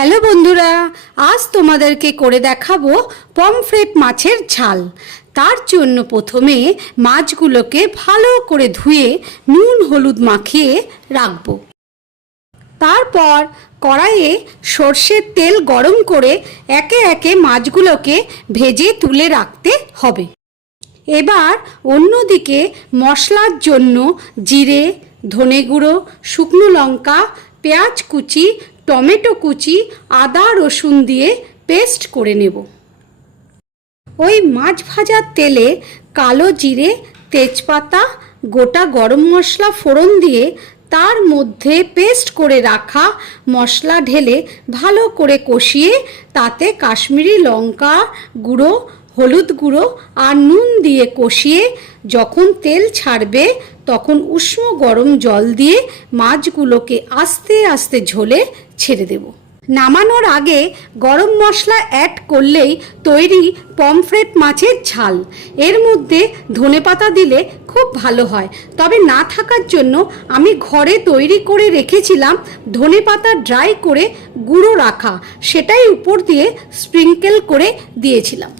Hello বন্ধুরা, আজ তোমাদেরকে করে দেখাবো পমফ্রেট মাছের ঝাল। তার জন্য প্রথমে মাছগুলোকে ভালো করে ধুয়ে নুন হলুদ মাখিয়ে রাখবো। তারপর কড়াইয়ে সর্ষের তেল গরম করে একে একে মাছগুলোকে ভেজে তুলে রাখতে হবে। এবার অন্যদিকে মশলার জন্য জিরে, ধনে গুঁড়ো, শুকনো লঙ্কা, পেঁয়াজ কুচি, টমেটো কুচি, আদা রসুন দিয়ে পেস্ট করে নেব। ওই মাছ ভাজার তেলে কালো জিরে, তেজপাতা, গোটা গরম মশলা ফোড়ন দিয়ে তার মধ্যে পেস্ট করে রাখা মশলা ঢেলে ভালো করে কষিয়ে তাতে কাশ্মীরি লঙ্কা গুঁড়ো, হলুদ গুঁড়ো আর নুন দিয়ে কষিয়ে যখন তেল ছাড়বে তখন উষ্ণ গরম জল দিয়ে মাছগুলোকে আস্তে আস্তে ঝোলে ছেড়ে দেব। নামানোর আগে গরম মশলা অ্যাড করলেই তৈরি পমফ্রেট মাছের ঝাল। এর মধ্যে ধনেপাতা দিলে খুব ভালো হয়, তবে না থাকার জন্য আমি ঘরে তৈরি করে রেখেছিলাম ধনেপাতা ড্রাই করে গুঁড়ো রাখা, সেটাই উপর দিয়ে স্প্রিঙ্কেল করে দিয়েছিলাম।